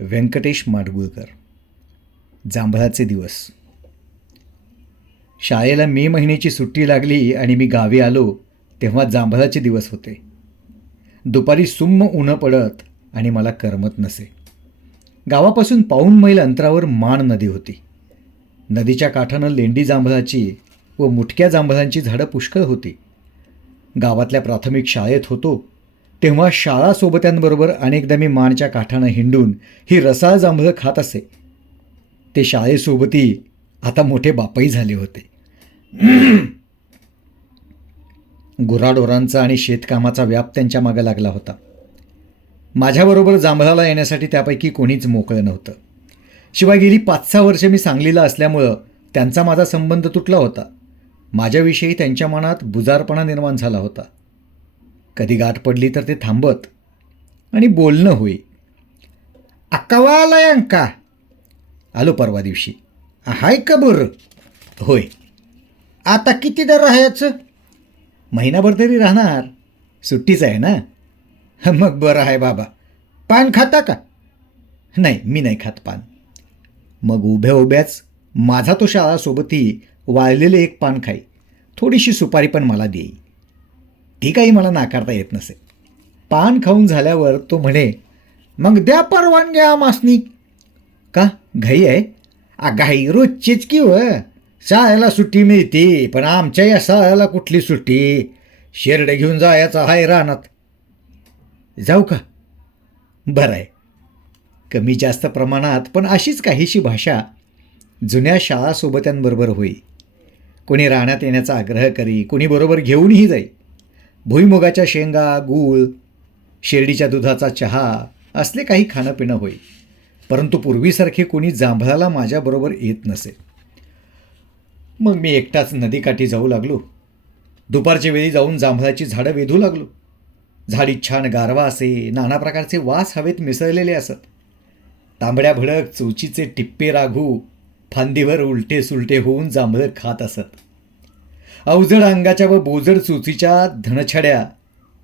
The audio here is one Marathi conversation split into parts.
व्यंकटेश माडगुळकर. जांभळाचे दिवस. शाळेला मे महिन्याची सुट्टी लागली आणि मी गावी आलो तेव्हा जांभळाचे दिवस होते. दुपारी सुम्म उन्हं पडत आणि मला करमत नसे. गावापासून पाऊण मैल अंतरावर माण नदी होती. नदीच्या काठानं लेंडी जांभळाची व मुटक्या जांभळांची झाडं पुष्कळ होती. गावातल्या प्राथमिक शाळेत होतो तेव्हा शाळा सोबत्यांबरोबर अनेकदा मी मानच्या काठानं हिंडून ही रसाळ जांभळं खात असे. ते शाळेसोबती आता मोठे बापही झाले होते. गुराढोरांचा आणि शेतकामाचा व्याप त्यांच्या मागे लागला होता. माझ्याबरोबर जांभळाला येण्यासाठी त्यापैकी कोणीच मोकळं नव्हतं. शिवाय गेली पाच सहा वर्ष मी सांगलीला असल्यामुळं त्यांचा माझा संबंध तुटला होता. माझ्याविषयी त्यांच्या मनात बुजारपणा निर्माण झाला होता. कधी गाठ पडली तर ते थांबत. आणि बोलणं होई. अक्कावा आलाय अंका आलो परवा दिवशी. हाय का बरं होय. आता किती दर राहायचं? महिनाभर तरी राहणार. सुट्टीच आहे ना. मग बरं आहे बाबा. पान खाता का? नाही मी नाही खात पान. मग उभ्या उभ्याच माझा तो शाळासोबतही वाळलेले एक पान खाई. थोडीशी सुपारी पण मला देई. ती काही मला नाकारता येत नसे. पान खाऊन झाल्यावर तो म्हणे मग द्या परवानग्या मासनी. का? घाई आहे? आ घाई रोजचीच की व. शाळेला सुट्टी मिळते पण आमच्या या शाळेला कुठली सुट्टी? शेरडे घेऊन जायचं हाय रानात. जाऊ का? बरं आहे कमी जास्त प्रमाणात पण अशीच काहीशी भाषा जुन्या शाळासोबत्यांबरोबर होई. कोणी राहण्यात येण्याचा आग्रह करी कोणी बरोबर घेऊनही जाई. भुईमुगाच्या शेंगा गूळ शेरडीच्या दुधाचा चहा असले काही खाणं पिणं परंतु पूर्वीसारखे कोणी जांभळाला माझ्याबरोबर येत नसे. मग मी एकटाच नदीकाठी जाऊ लागलो. दुपारच्या वेळी जाऊन जांभळाची झाडं वेधू लागलो. झाडीत छान गारवा असे नाना प्रकारचे वास हवेत मिसळलेले असत. तांबड्या भडक चोचीचे टिप्पे राघू फांदीवर उलटे सुलटे होऊन जांभळं खात असत. अवजड अंगाच्या व बोजड चोचीच्या धनछड्या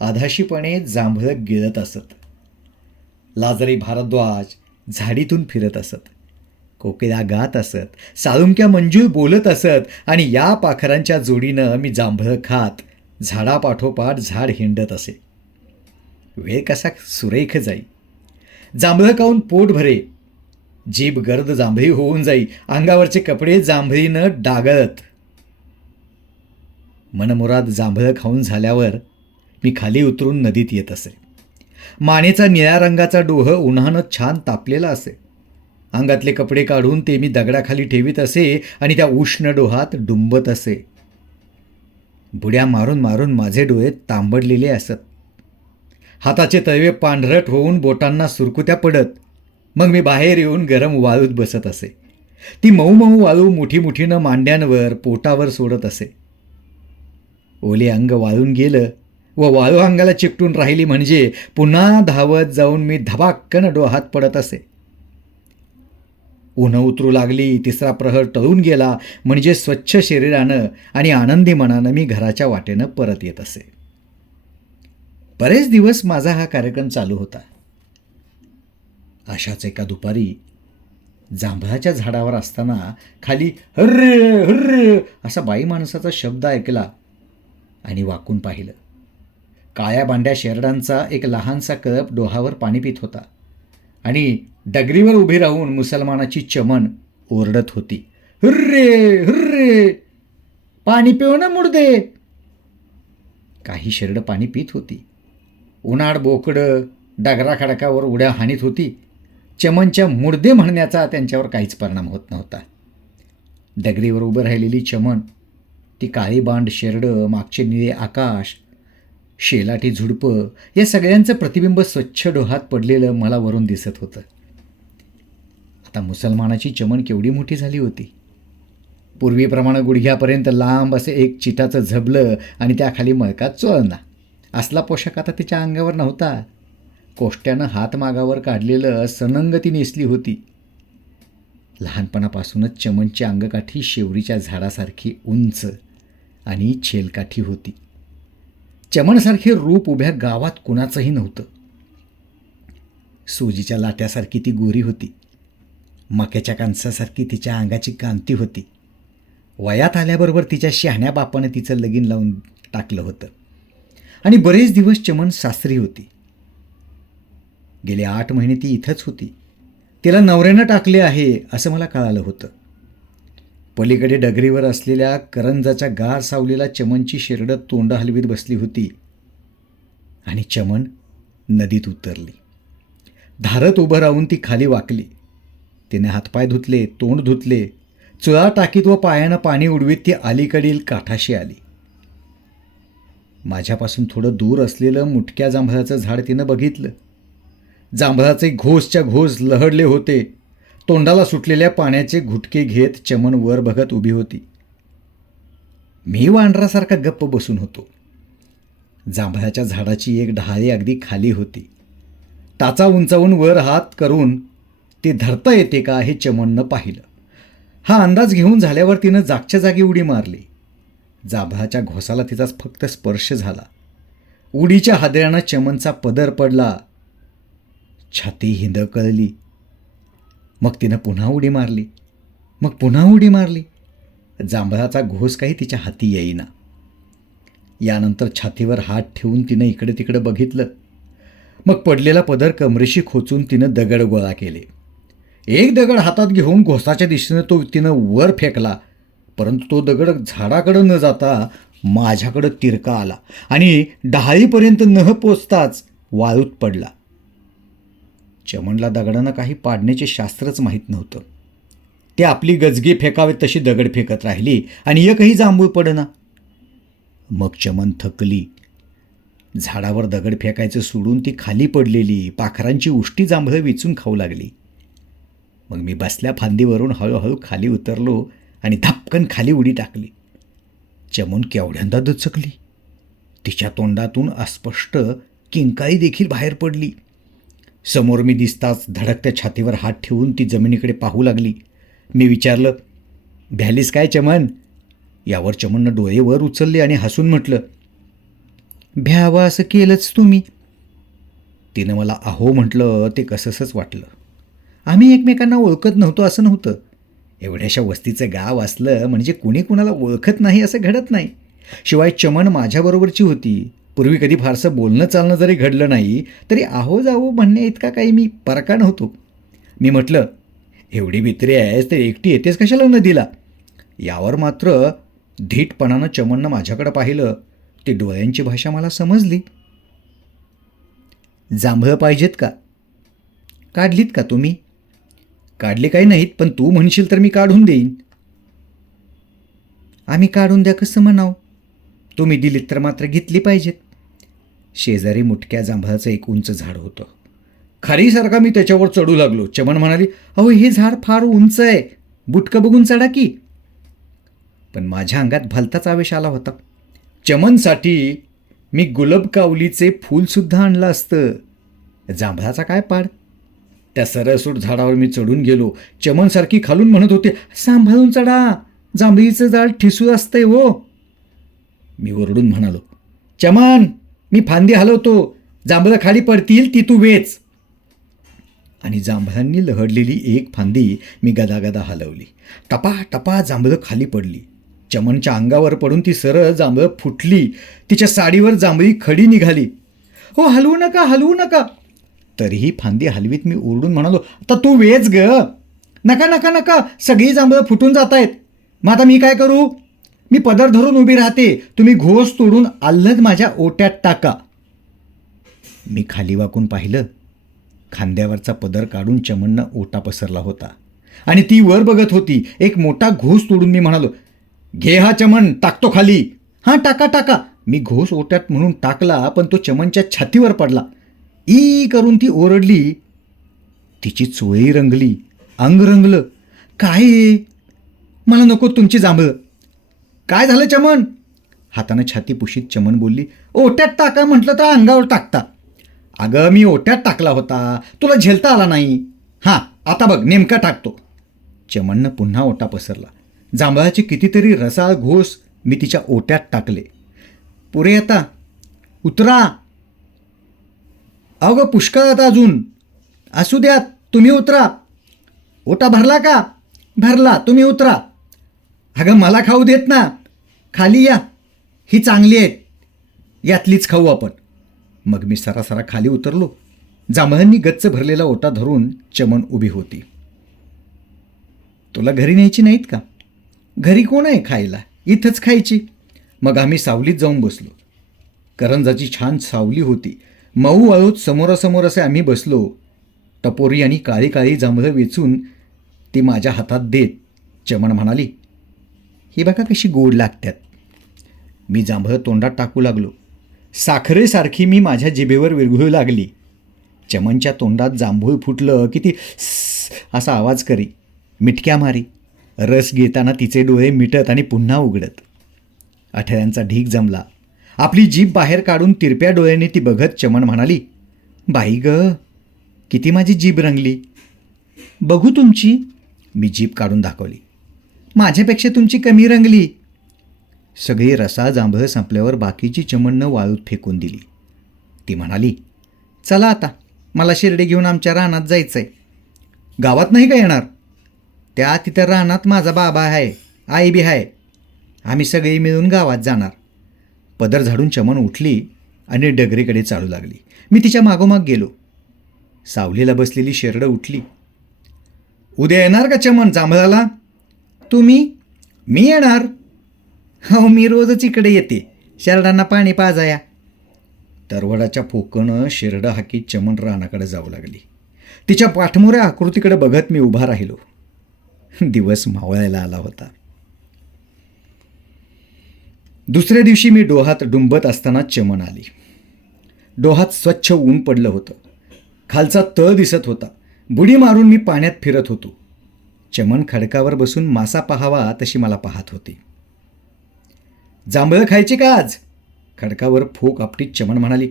आधाशीपणे जांभळं गिळत असत. लाजरी भारद्वाज झाडीतून फिरत असत. कोकिळा गात असत. साळुंक्या मंजूळ बोलत असत. आणि या पाखरांच्या जोडीनं मी जांभळं खात झाडापाठोपाठ झाड हिंडत असे. वेळ कसा सुरेख जाई. जांभळं खाऊन पोट भरे. जीभ गर्द जांभळी होऊन जाई. अंगावरचे कपडे जांभळीनं डागळत. मनमुराद जांभळं खाऊन झाल्यावर मी खाली उतरून नदीत येत असे. मानेचा निळ्या रंगाचा डोह उन्हानं छान तापलेला असे. अंगातले कपडे काढून ते मी दगडाखाली ठेवीत असे आणि त्या उष्ण डोहात डुंबत असे. बुड्या मारून मारून माझे डोळे तांबडलेले असत. हाताचे तळवे पांढरट होऊन बोटांना सुरकुत्या पडत. मग मी बाहेर येऊन गरम वाळूत बसत असे. ती मऊ मऊ वाळू मुठी मुठीनं मांड्यांवर पोटावर सोडत असे. ओले अंग वाळून गेलं व वाळू अंगाला चिकटून राहिली म्हणजे पुन्हा धावत जाऊन मी धबाक्कन डोहात पडत असे. उन्ह उतरू लागली तिसरा प्रहर टळून गेला म्हणजे स्वच्छ शरीरानं आणि आनंदी मनानं मी घराच्या वाटेनं परत येत असे. बरेच दिवस माझा हा कार्यक्रम चालू होता. अशाच एका दुपारी जांभळाच्या झाडावर असताना खाली हर्र हर्र असा बाई माणसाचा शब्द ऐकला. आणि वाकून पाहिलं. काळ्या बांड्या शेरडांचा एक लहानसा कळप डोहावर पाणी पित होता आणि डगरीवर उभी राहून मुसलमानाची चमन ओरडत होती. हुर्रे हुर्रे पाणी पिऊ ना मुडदे काही शेरडं पाणी पित होती. उन्हाळ बोकडं डगरा खडकावर उड्या हानीत होती. चमनच्या मुडदे म्हणण्याचा त्यांच्यावर काहीच परिणाम होत नव्हता. डगरीवर उभं राहिलेली चमन ती काळी बांड शेरडं मागचे निळे आकाश शेलाटी झुडपं या सगळ्यांचं प्रतिबिंब स्वच्छ डोहात पडलेलं मला वरून दिसत होतं. आता मुसलमानाची चमन केवढी मोठी झाली होती. पूर्वीप्रमाणे गुडघ्यापर्यंत लांब असे एक चिटाचं झबलं आणि त्याखाली मळकात चोळणा. असला पोशाख आता तिच्या अंगावर नव्हता. कोष्ट्यानं हात मागावर काढलेलं सनंग ती नेसली होती. लहानपणापासूनच चमनची अंगकाठी शेवरीच्या झाडासारखी उंच आणि छेलकाठी होती. चमनसारखे रूप उभ्या गावात कुणाचंही नव्हतं. सोजीच्या लाट्यासारखी ती गोरी होती. मक्याच्या कांसासारखी तिच्या अंगाची कांती होती. वयात आल्याबरोबर तिच्या शहाण्या बापानं तिचं लगीन लावून टाकलं होतं. आणि बरेच दिवस चमन सासरी होती. गेले आठ महिने ती इथंच होती. तिला नवऱ्यानं टाकले आहे असं मला कळालं होतं. पलीकडे डगरीवर असलेल्या करंजाच्या गार सावलीला चमनची शेरडं तोंड हलवीत बसली होती. आणि चमन नदीत उतरली. धारत उभं राहून ती खाली वाकली. तिने हातपाय धुतले तोंड धुतले. चुळा टाकीत व पायानं पाणी उडवीत ती अलीकडील काठाशी आली. माझ्यापासून थोडं दूर असलेलं मुटक्या जांभळाचं झाड तिनं बघितलं. जांभळाचे घोसच्या घोस लहडले होते. तोंडाला सुटलेल्या पाण्याचे घुटके घेत चमन वर बघत उभी होती. मी वांढरासारखा गप्प बसून होतो. जांभळाच्या झाडाची एक ढाळी अगदी खाली होती. टाचा उंचावून वर हात करून ते धरता येते का? हे चमननं पाहिलं. हा अंदाज घेऊन झाल्यावर तिनं जागच्या जागी उडी मारली. जांभळाच्या घोसाला तिचा फक्त स्पर्श झाला. उडीच्या हादऱ्यानं चमनचा पदर पडला. छाती हिंदकळली. मग तिनं पुन्हा उडी मारली. मग पुन्हा उडी मारली. जांभळाचा घोस काही तिच्या हाती येईना. यानंतर छातीवर हात ठेवून तिनं इकडे तिकडे बघितलं. मग पडलेला पदर कमरेशी खोचून तिनं दगड गोळा केले. एक दगड हातात घेऊन घोसाच्या दिशेनं तो तिनं वर फेकला. परंतु तो दगड झाडाकडं न जाता माझ्याकडं तिरका आला आणि डहाळीपर्यंत न पोचताच वाळूत पडला. चमनला दगडानं काही पाडण्याचे शास्त्रच माहीत नव्हतं. ते आपली गजगी फेकावे तशी दगड फेकत राहिली आणि एकही जांभूळ पडना. मग चमन थकली. झाडावर दगड फेकायचं सोडून ती खाली पडलेली पाखरांची उष्टी जांभळं विचून खाऊ लागली. मग मी बसल्या फांदीवरून हळूहळू खाली उतरलो आणि धपकन खाली उडी टाकली. चमन केवढ्यांदा दचकली? तिच्या तोंडातून अस्पष्ट किंकाळी देखील बाहेर पडली. समोर मी दिसताच धडकत्या छातीवर हात ठेवून ती जमिनीकडे पाहू लागली. मी विचारलं भ्यालीस काय चमन? यावर चमननं डोळे वर उचलले आणि हसून म्हटलं भ्यावं असं केलंच तुम्ही. तिनं मला अहो म्हटलं ते कसंसंच वाटलं. आम्ही एकमेकांना ओळखत नव्हतो असं नव्हतं. एवढ्याशा वस्तीचं गाव असलं म्हणजे कुणी कुणाला ओळखत नाही असं घडत नाही. शिवाय चमन माझ्याबरोबरची होती. पूर्वी कधी फारसं बोलणं चालणं जरी घडलं नाही तरी आहो जावो म्हणणे इतका काही मी परका नव्हतो. मी म्हटलं एवढी भित्री आहेस तर एकटी येतेस कशाला नदीला? यावर मात्र धीटपणानं चमननं माझ्याकडं पाहिलं ते डोळ्यांची भाषा मला समजली. जांभळं पाहिजेत का? काढलीत का तुम्ही? काढले काही नाहीत पण तू म्हणशील तर मी काढून देईन. आम्ही काढून द्या कसं म्हणाव? तुम्ही दिलीत तर मात्र घेतली पाहिजेत. शेजारी मुटक्या जांभळाचं एक उंच झाड होतं. खारीसारखा मी त्याच्यावर चढू लागलो. चमन म्हणाली अहो हे झाड फार उंच आहे. बुटकं बघून चढा की. पण माझ्या अंगात भलताच आवेश आला होता. चमनसाठी मी गुलाब कावलीचे फूलसुद्धा आणलं असतं. जांभळाचा काय पाड? त्या सरसूट झाडावर मी चढून गेलो. चमनसारखी खालून म्हणत होते सांभाळून चढा. जांभळीचं झाड ठिसू असतंय हो. मी ओरडून म्हणालो चमन मी फांदी हलवतो. जांभळं खाली पडतील ती तू वेच. आणि जांभळांनी लहडलेली एक फांदी मी गदागदा हलवली. टपा टपा जांभळं खाली पडली. चमनच्या अंगावर पडून ती सरळ जांभळं फुटली. तिच्या साडीवर जांभळी खडी निघाली. हो हलवू नका हलवू नका. तरीही फांदी हलवीत मी ओरडून म्हणालो आता तू वेच ग. नका नका नका. सगळी जांभळं फुटून जात आहेत मग आता मी काय करू? मी पदर धरून उभी राहते. तुम्ही घोस तोडून आल्लद माझ्या ओट्यात टाका. मी खाली वाकून पाहिलं. खांद्यावरचा पदर काढून चमननं ओटा पसरला होता. आणि ती वर बघत होती. एक मोठा घोस तोडून मी म्हणालो घे हा चमन टाकतो खाली. हां टाका टाका. मी घोस ओट्यात म्हणून टाकला पण तो चमनच्या छातीवर पडला. ई करून ती ओरडली. तिची चोळी रंगली. अंग रंगलं. काय मला नको तुमची जांभळं. काय झालं चमन? हातानं छाती पुशीत चमन बोलली ओट्यात टाका म्हटलं तर अंगावर टाकता. अगं मी ओट्यात टाकला होता. तुला झेलता आला नाही. हां आता बघ नेमका टाकतो. चमननं पुन्हा ओटा पसरला. जांभळाचे कितीतरी रसाळ घोस मी तिच्या ओट्यात टाकले. पुरे आता. उतरा. अगं पुष्कळ आता अजून. असू द्या तुम्ही उतरा. ओटा भरला का? भरला तुम्ही उतरा. अगं मला खाऊ देत ना. खाली या. ही चांगली आहेत. यातलीच खाऊ आपण. मग मी सरासरा खाली उतरलो. जांभळांनी गच्च भरलेला ओटा धरून चमन उभी होती. तुला घरी न्यायची नाहीत का? घरी कोण आहे खायला? इथंच खायची. मग आम्ही सावलीत जाऊन बसलो. करंजाची छान सावली होती. मऊ वाळूत समोरासमोर असे आम्ही बसलो. टपोरी आणि काळी काळी जांभळं वेचून ती माझ्या हातात देत चमन म्हणाली ही बघा कशी गोड लागतात. मी जांभळं तोंडात टाकू लागलो. साखरेसारखी मी माझ्या जिभेवर विरघळू लागली. चमनच्या तोंडात जांभूळ फुटलं की ती असा आवाज करी. मिटक्या मारी. रस घेताना तिचे डोळे मिटत आणि पुन्हा उघडत. अठऱ्यांचा ढीक जमला. आपली जीभ बाहेर काढून तिरप्या डोळ्याने ती बघत चमन म्हणाली बाई ग किती माझी जीभ रंगली. बघू तुमची. मी जीभ काढून दाखवली. माझ्यापेक्षा तुमची कमी रंगली. सगळी रसा जांभळं संपल्यावर बाकीची चमणनं वाळूत फेकून दिली. ती म्हणाली चला आता मला शिर्डी घेऊन आमच्या रानात जायचं आहे गावात नाही का येणार? त्या तिथं रानात माझा बाबा आहे आई बी आहे. आम्ही सगळी मिळून गावात जाणार. पदर झाडून चमन उठली आणि डगरीकडे चालू लागली. मी तिच्या मागोमाग गेलो. सावलीला बसलेली शेरडं उठली. उद्या येणार का चमन जांभळाला? तुम्ही? मी येणार. हो मी रोजच इकडे येते. शेरडांना पाणी पाजाया. तरवडाच्या पोकनं शेरडं हाकी चमन रानाकडे जाऊ लागली. तिच्या पाठमोऱ्या आकृतीकडे बघत मी उभा राहिलो. दिवस मावळायला आला होता. दुसऱ्या दिवशी मी डोहात डुंबत असताना चमन आली. डोहात स्वच्छ ऊन पडलं होतं. खालचा तळ दिसत होता. बुडी मारून मी पाण्यात फिरत होतो. चमन खडकावर बसून मासा पाहावा तशी मला पाहत होती. जांभळं खायची का आज? खडकावर फोक आपटीत चमन म्हणाली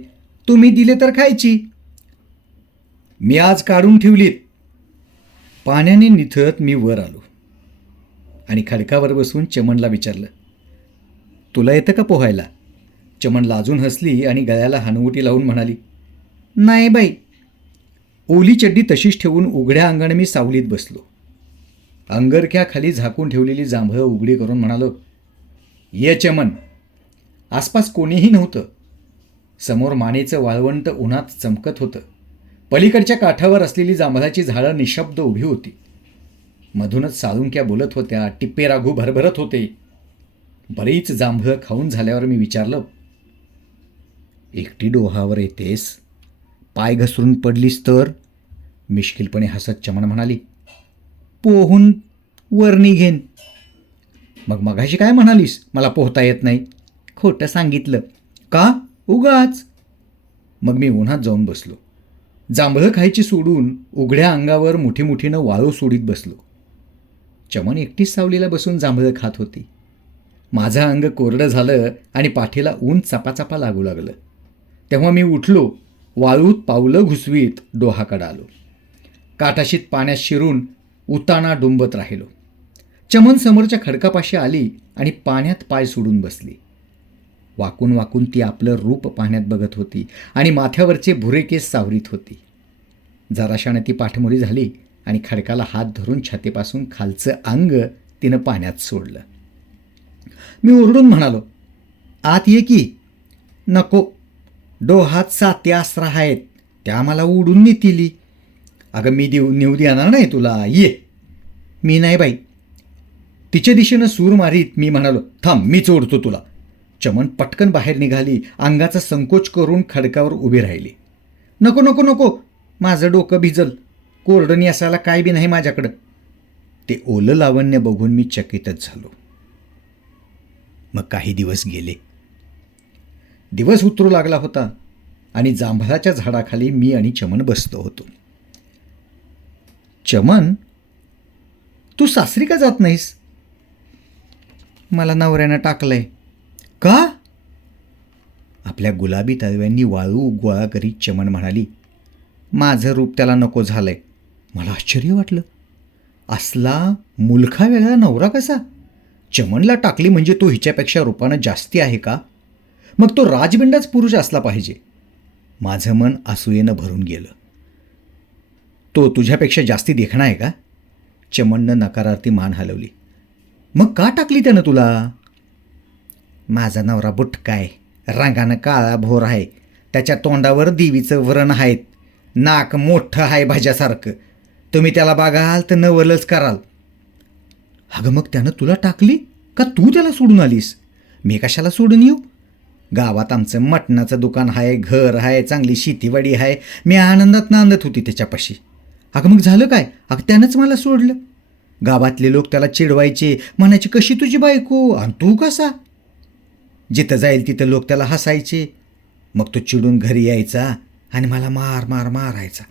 तुम्ही दिले तर खायची. मी आज काढून ठेवलीत. पाण्याने निथळत मी वर आलो. आणि खडकावर बसून चमनला विचारलं तुला येतं का पोहायला? चमन लाजून हसली आणि गळ्याला हनवटी लावून म्हणाली नाही बाई. ओली चड्डी तशीच ठेवून उघड्या अंगाने मी सावलीत बसलो. अंगरख्याखाली झाकून ठेवलेली जांभळं उघडी करून म्हणालो ये चमन आसपास कोणीही नव्हतं. समोर मानेचं वाळवंट उन्हात चमकत होतं. पलीकडच्या काठावर असलेली जांभळाची झाडं निशब्द उभी होती. मधूनच साळुंक्या बोलत होत्या टिप्पे राघू भरभरत होते. बरीच जांभळं खाऊन झाल्यावर मी विचारलं एकटी डोहावर येतेस? पाय घसरून पडलीस तर? मिश्किलपणे हसत चमन म्हणाली पोहून वर निघेन मग मगाशी काय म्हणालीस? मला पोहता येत नाही. खोटं सांगितलं. का? उगाच. मग मी उन्हात जाऊन बसलो. जांभळं खायची सोडून उघड्या अंगावर मोठी मोठीनं वाळू सोडीत बसलो. चमन एकटीच सावलीला बसून जांभळं खात होती. माझं अंग कोरडं झालं आणि पाठीला ऊन चपाचपा लागू लागलं. तेव्हा मी उठलो वाळूत पावलं घुसवीत डोहाकडं आलो. काटाशीत पाण्यात शिरून उताना डुंबत राहिलो. चमन समोरच्या खडकापाशी आली आणि पाण्यात पाय सोडून बसली. वाकून वाकून ती आपलं रूप पाण्यात बघत होती आणि माथ्यावरचे भुरे केस सावरीत होती. जराशाने ती पाठमोरी झाली आणि खडकाला हात धरून छातीपासून खालचं अंग तिनं पाण्यात सोडलं. मी ओरडून म्हणालो आत ये की. नको. डोहात सात्या अस्त्र आहेत. त्या मला उडून नेतील. अगं मी देऊ नेऊ देणार नाही तुला. ये. मी नाही बाई. तिच्या दिशेनं सूर मारीत मी म्हणालो थांब मी ओढतो तुला. चमन पटकन बाहेर निघाली अंगाचा संकोच करून खडकावर उभी राहिली. नको नको नको माझं डोकं भिजल. कोरडणी असायला काय बी नाही माझ्याकडं. ते ओलं लावण्य बघून मी चकितच झालो. मग काही दिवस गेले. दिवस उतरू लागला होता आणि जांभळाच्या झाडाखाली मी आणि चमन बसलो होतो. चमन तू सासरी का जात नाहीस? मला नवऱ्यानं टाकलंय. का? आपल्या गुलाबी तळव्यांनी वाळू गोळा करीत चमन म्हणाली माझं रूप त्याला नको झालंय. मला आश्चर्य वाटलं. असला मुलखा वेगळा नवरा कसा? चमनला टाकली म्हणजे तो हिच्यापेक्षा रूपानं जास्ती आहे का? मग तो राजबिंडाच पुरुष असला पाहिजे. माझं मन असूयेनं भरून गेलं. तो तुझ्यापेक्षा जास्ती देखणा आहे का? चमननं नकारार्थी मान हलवली. मग का टाकली त्यानं तुला? माझा नवरा बुटका काय रंगानं काळा भोर आहे. त्याच्या तोंडावर देवीचं व्रण आहेत नाक मोठं आहे भाज्यासारखं. तुम्ही त्याला बघाल तर नवलच कराल. अगं मग त्यानं तुला टाकली? का तू त्याला सोडून आलीस? मी कशाला सोडून येऊ? गावात आमचं मटणाचं दुकान आहे घर आहे चांगली शेतीवाडी आहे. मी आनंदात नांदत होती त्याच्यापाशी. अगं मग झालं काय? अगं त्यानंच मला सोडलं. गावातले लोक त्याला चिडवायचे म्हणायचे कशी तुझी बायको? आणि तू कसा? जिथं जाईल तिथं लोक त्याला हसायचे. मग तो चिडून घरी यायचा आणि मला मार मार मारायचा.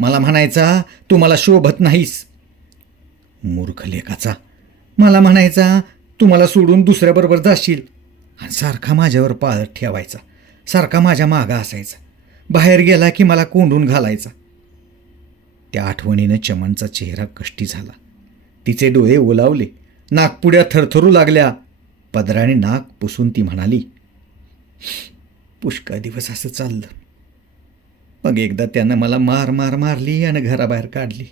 मला म्हणायचा तू मला शोभत नाहीस. मूर्ख लेखाचा मला म्हणायचा तू मला सोडून दुसऱ्याबरोबर जाशील. आणि सारखा माझ्यावर पाळत ठेवायचा. सारखा माझ्या मागं असायचा. बाहेर गेला की मला कोंडून घालायचा. त्या आठवणीनं चमनचा चेहरा कष्टी झाला. तिचे डोळे ओलावले. नागपुड्या थरथरू लागल्या. पदराने नाक पुसून ती म्हणाली पुष्कळ दिवस असं चाललं. मग एकदा त्यानं मला मार मार मारली आणि घराबाहेर काढली.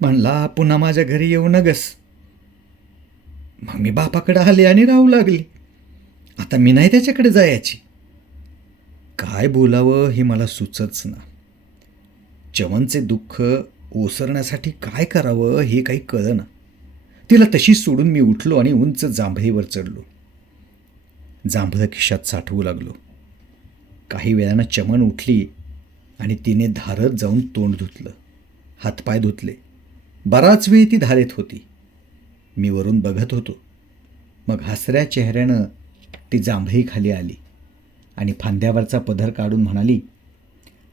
म्हणला पुन्हा माझ्या घरी येऊ नगस. मग मी बापाकडे आले आणि राहू लागली. आता मी नाही त्याच्याकडे जायची. काय बोलावं हे मला सुचतच ना. चमनचे दुःख ओसरण्यासाठी काय करावं हे काही कळना तिला तशीच सोडून मी उठलो आणि उंच जांभळीवर चढलो. जांभळं खिशात साठवू लागलो. काही वेळानं चमन उठली आणि तिने धारत जाऊन तोंड धुतलं. हातपाय धुतले. बराच वेळ ती धारेत होती. मी वरून बघत होतो. मग हसऱ्या चेहऱ्यानं ती जांभळी खाली आली आणि फांद्यावरचा पदर काढून म्हणाली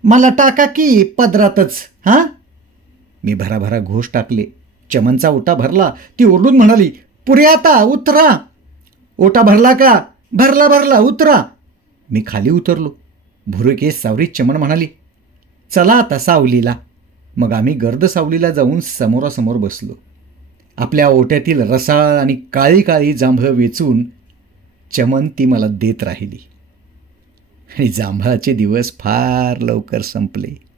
मला टाका की पदरातच हां? मी भराभरा घोष टाकले. चमनचा ओटा भरला. ती ओरडून म्हणाली पुरे आता उतरा. ओटा भरला का? भरला भरला उतरा. मी खाली उतरलो. भुरुकेस सावरीत चमन म्हणाली चला आता सावलीला. मग आम्ही गर्द सावलीला जाऊन समोरासमोर बसलो. आपल्या ओट्यातील रसाळ आणि काळी काळी जांभळं वेचून चमन ती मला देत राहिली. आणि जांभळाचे दिवस फार लवकर संपले.